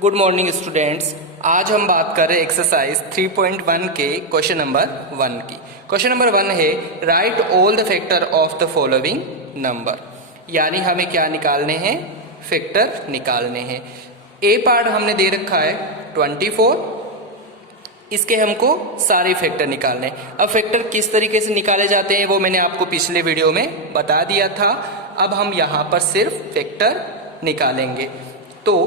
Good morning students. आज हम बात कर रहे हैं एक्सरसाइज 3.1 के क्वेश्चन नंबर 1 की। क्वेश्चन नंबर 1 है right all the factor of the following number, यानी हमें क्या निकालने हैं, फैक्टर निकालने हैं। ए पार्ट हमने दे रखा है 24, इसके हमको सारे फैक्टर निकालने हैं। अब फैक्टर किस तरीके से निकाले जाते हैं वो मैंने आपको पिछले वीडियो में बता दिया था। अब हम यहाँ पर सिर्फ फैक्टर निकालेंगे। तो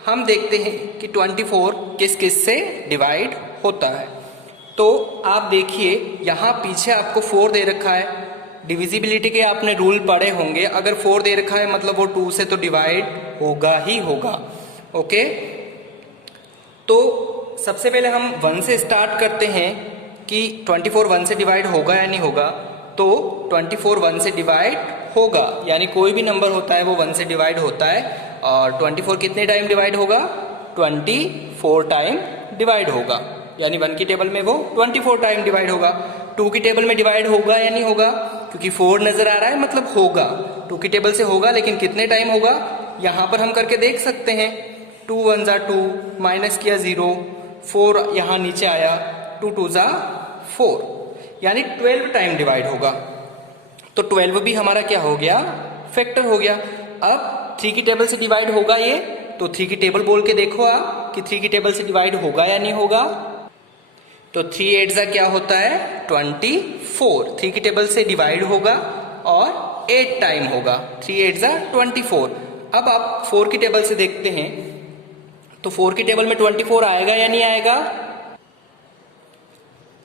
हम देखते हैं कि 24 किस किस से डिवाइड होता है। तो आप देखिए यहाँ पीछे आपको 4 दे रखा है। डिविजिबिलिटी के आपने रूल पढ़े होंगे, अगर 4 दे रखा है मतलब वो 2 से तो डिवाइड होगा ही होगा। ओके, तो सबसे पहले हम 1 से स्टार्ट करते हैं कि 24 1 से डिवाइड होगा या नहीं होगा। तो 24 1 से डिवाइड होगा, यानी कोई भी नंबर होता है वो 1 से डिवाइड होता है। और 24 कितने टाइम डिवाइड होगा, 24 टाइम डिवाइड होगा, यानी 1 की टेबल में वो 24 टाइम डिवाइड होगा। 2 की टेबल में डिवाइड होगा या नहीं होगा, क्योंकि 4 नजर आ रहा है मतलब होगा। 2 की टेबल से होगा, लेकिन कितने टाइम होगा यहां पर हम करके देख सकते हैं। 2 1 जा 2, माइनस किया 0, 4 यहां नीचे आया, 2 2 जा 4, यानी 12 टाइम डिवाइड होगा। तो 12 भी हमारा क्या हो गया, फैक्टर हो गया। अब 3 की टेबल से डिवाइड होगा ये, तो 3 की टेबल बोल के देखो आप कि 3 की टेबल से डिवाइड होगा या नहीं होगा। तो 3 8 जा क्या होता है 24, 3 की टेबल से डिवाइड होगा और 8 टाइम होगा। 3 8 जा 24। अब आप 4 की टेबल से देखते हैं, तो 4 की टेबल में 24 आएगा या नहीं आएगा,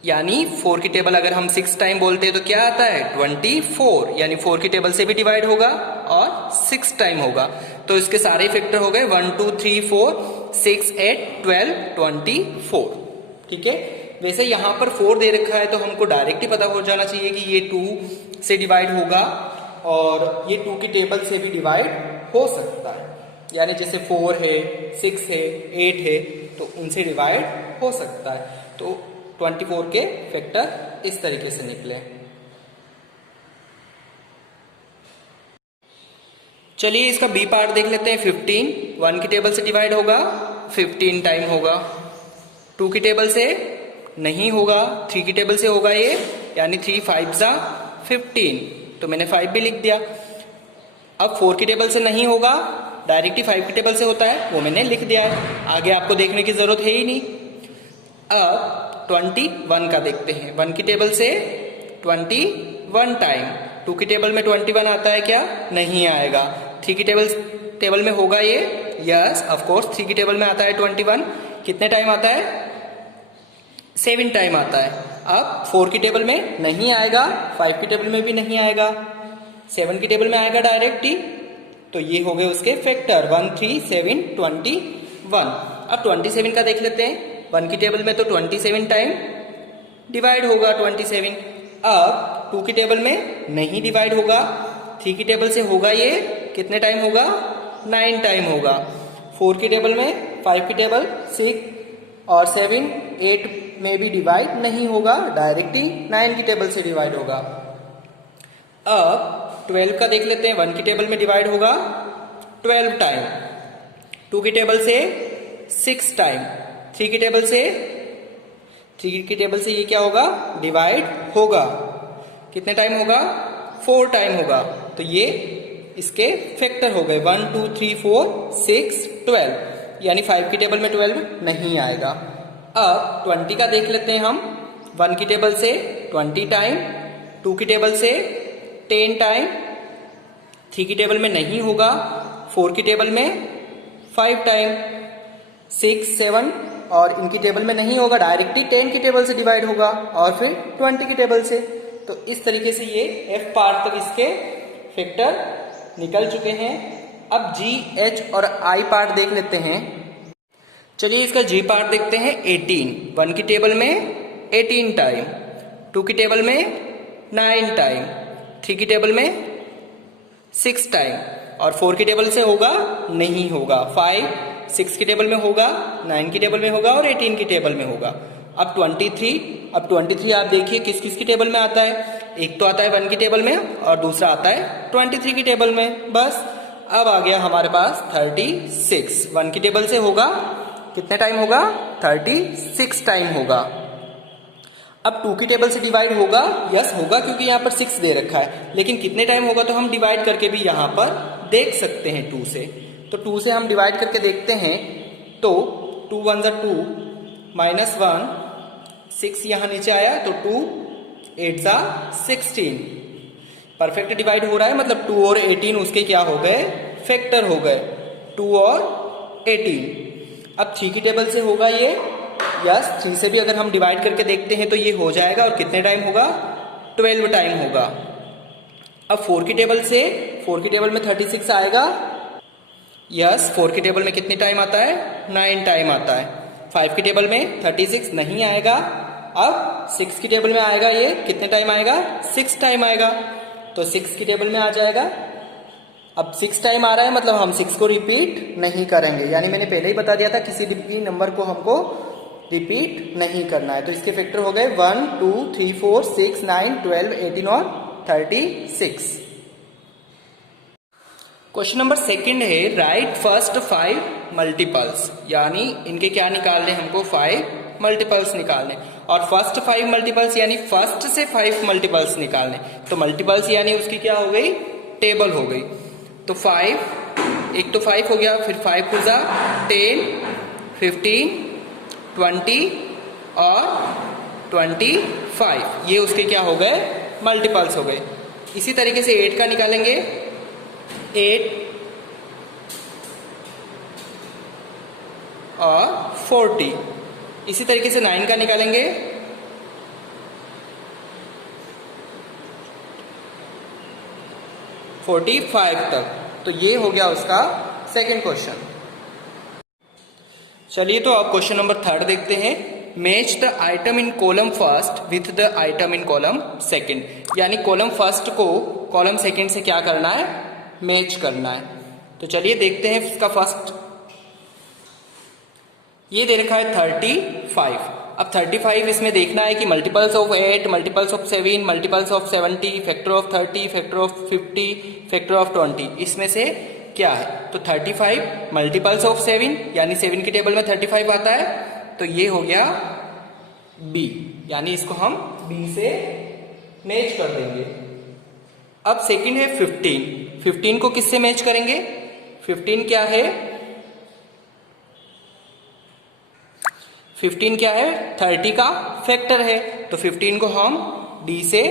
यानी 4 की टेबल अगर हम 6 टाइम बोलते हैं तो क्या आता है 24, यानी 4 की टेबल से भी डिवाइड होगा और 6 टाइम होगा। तो इसके सारे फैक्टर हो गए 1 2 3 4 6 8 12 24। ठीक है, वैसे यहां पर 4 दे रखा है तो हमको डायरेक्ट ही पता हो जाना चाहिए कि ये 2 से डिवाइड होगा और ये 2 की टेबल से भी डिवाइड हो सकता है, यानी जैसे 4 है 6 है 8 है तो उनसे डिवाइड हो सकता है। तो 24 के फैक्टर इस तरीके से निकले। चलिए इसका बी पार्ट देख लेते हैं। 15 1 की टेबल से डिवाइड होगा, 15 टाइम होगा। 2 की टेबल से नहीं होगा, 3 की टेबल से होगा ये, यानी 3 5 जा 15, तो मैंने 5 भी लिख दिया। अब 4 की टेबल से नहीं होगा, डायरेक्ट ही 5 की टेबल से होता है, वो मैंने लिख दिया है, आगे आपको देखने की जरूरत है ही नहीं। अब 21 का देखते हैं। 1 की टेबल से 21 टाइम, 2 की टेबल में 21 आता है क्या, नहीं आएगा। 3 की टेबल में होगा ये, यस ऑफ कोर्स 3 की टेबल में आता है 21, कितने टाइम आता है 7 टाइम आता है। अब 4 की टेबल में नहीं आएगा, 5 की टेबल में भी नहीं आएगा, 7 की टेबल में आएगा डायरेक्ट ही। तो ये हो गए उसके फैक्टर 1 3 7 21। अब 27 का देख लेते हैं। 1 की टेबल में तो 27 टाइम डिवाइड होगा 27। अब 2 की टेबल में नहीं डिवाइड होगा, 3 की टेबल से होगा ये, कितने टाइम होगा 9 टाइम होगा। 4 की टेबल में, 5 की टेबल 6 और 7 8 में भी डिवाइड नहीं होगा, डायरेक्ट ही 9 की टेबल से डिवाइड होगा। अब 12 का देख लेते हैं। 1 की टेबल में डिवाइड होगा 12 टाइम, 2 की टेबल से 6 टाइम, 3 की टेबल से ये क्या होगा डिवाइड होगा, कितने टाइम होगा 4 टाइम होगा। तो ये इसके फैक्टर हो गए 1 2 3 4 6 12, यानी 5 की टेबल में 12 नहीं आएगा। अब 20 का देख लेते हैं हम। 1 की टेबल से 20 टाइम, 2 की टेबल से 10 टाइम, 3 की टेबल में नहीं होगा, 4 की टेबल में 5 टाइम, 6 7 और इनकी टेबल में नहीं होगा, डायरेक्टली 10 की टेबल से डिवाइड होगा और फिर 20 की टेबल से। तो इस तरीके से ये एफ पार्ट तक इसके फैक्टर निकल चुके हैं। अब जी एच और आई पार्ट देख लेते हैं। चलिए इसका जी पार्ट देखते हैं। 18 1 की टेबल में 18 टाइम, 2 की टेबल में 9 टाइम, 3 की टेबल में 6 टाइम और 4 की टेबल से होगा नहीं होगा, 5 6 की टेबल में होगा, 9 की टेबल में होगा और 18 की टेबल में होगा। अब 23 आप देखिए किस किस की टेबल में आता है। एक तो आता है 1 की टेबल में और दूसरा आता है 23 की टेबल में। बस अब आ गया हमारे पास 36। 1 की टेबल से होगा कितने टाइम होगा? 36 टाइम होगा। अब 2 की टेबल से डिवाइड होगा? यस होगा, क्योंकि यहाँ पर 6 दे रखा है। लेकिन कितने टाइम होगा तो हम डिवाइड करके भी यहाँ पर देख सकते हैं 2 से। तो 2 से हम डिवाइड करके देखते हैं तो 2 1 ज़ा 2 -1 6 यहाँ नीचे आया तो 2 8 ज़ा 16। परफेक्ट डिवाइड हो रहा है, मतलब 2 और 18 उसके क्या हो गए? फैक्टर हो गए, 2 और 18। अब 3 की टेबल से होगा ये? यस, 3 से भी अगर हम डिवाइड करके देखते हैं तो ये हो जाएगा। और कितने टाइम होगा? 12 टाइम होगा। अब 4 की टेबल से, 4 की टेबल में 36 आएगा। यस, 4 की टेबल में कितने टाइम आता है? 9 टाइम आता है। 5 की टेबल में 36 नहीं आएगा। अब 6 की टेबल में आएगा, ये कितने टाइम आएगा? 6 टाइम आएगा। तो 6 की टेबल में आ जाएगा। अब 6 टाइम आ रहा है, मतलब हम 6 को रिपीट नहीं करेंगे। यानी मैंने पहले ही बता दिया था किसी भी नंबर को हमको रिपीट नहीं करना है। तो इसके फैक्टर हो गए 1 2 3 4 6 9 12 18 और 36। क्वेश्चन नंबर सेकंड है राइट फर्स्ट 5 मल्टीपल्स। यानी इनके क्या निकालने? हमको 5 मल्टीपल्स निकालने। और फर्स्ट 5 मल्टीपल्स यानी फर्स्ट से 5 मल्टीपल्स निकालने। तो मल्टीपल्स यानी उसकी क्या हो गई? टेबल हो गई। तो 5, एक तो 5 हो गया, फिर 5 को 10 15 20 और 25, ये उसके क्या हो गए? मल्टीपल्स हो गए। इसी तरीके से 8 का निकालेंगे, 8 और 40। इसी तरीके से 9 का निकालेंगे, 45 तक। तो ये हो गया उसका सेकंड क्वेश्चन। चलिए तो अब क्वेश्चन नंबर 3 देखते हैं। Match the item in column first with the item in column second. यानी कॉलम फर्स्ट को कॉलम सेकंड से क्या करना है? मैच करना है। तो चलिए देखते हैं इसका फर्स्ट। ये दे रखा है 35। अब 35 इसमें देखना है कि multiples of 8, multiples of 7, multiples of 70, factor of 30, factor of 50, factor of 20, इसमें से क्या है? तो 35 मल्टीपल्स ऑफ 7, यानी 7 की टेबल में 35 आता है। तो ये हो गया B, यानी इसको हम B से मैच कर देंगे। अब सेकंड है 15। 15 को किससे मैच करेंगे? 15 क्या है? 15 क्या है? 30 का फैक्टर है। तो 15 को हम D से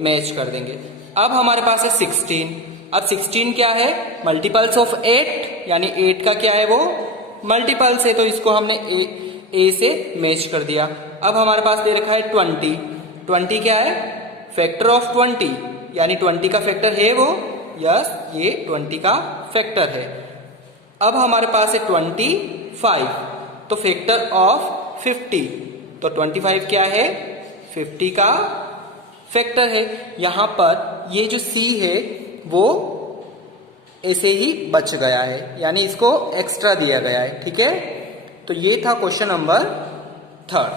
मैच कर देंगे। अब हमारे पास है 16। अब 16 क्या है? मल्टीपल्स ऑफ 8, यानी 8 का क्या है? वो मल्टीपल्स है। तो इसको हमने A से मैच कर दिया। अब हमारे पास दे रखा है 20। 20 क्या है? फैक्टर ऑफ 20, यानी 20 का फैक्टर है वो। यस, ये 20 का फैक्टर है। अब हमारे पास है 25, तो फैक्टर ऑफ 50। तो 25 क्या है? 50 का फैक्टर है। यहां पर ये जो C है वो ऐसे ही बच गया है, यानी इसको एक्स्ट्रा दिया गया है। ठीक है, तो ये था क्वेश्चन नंबर 3।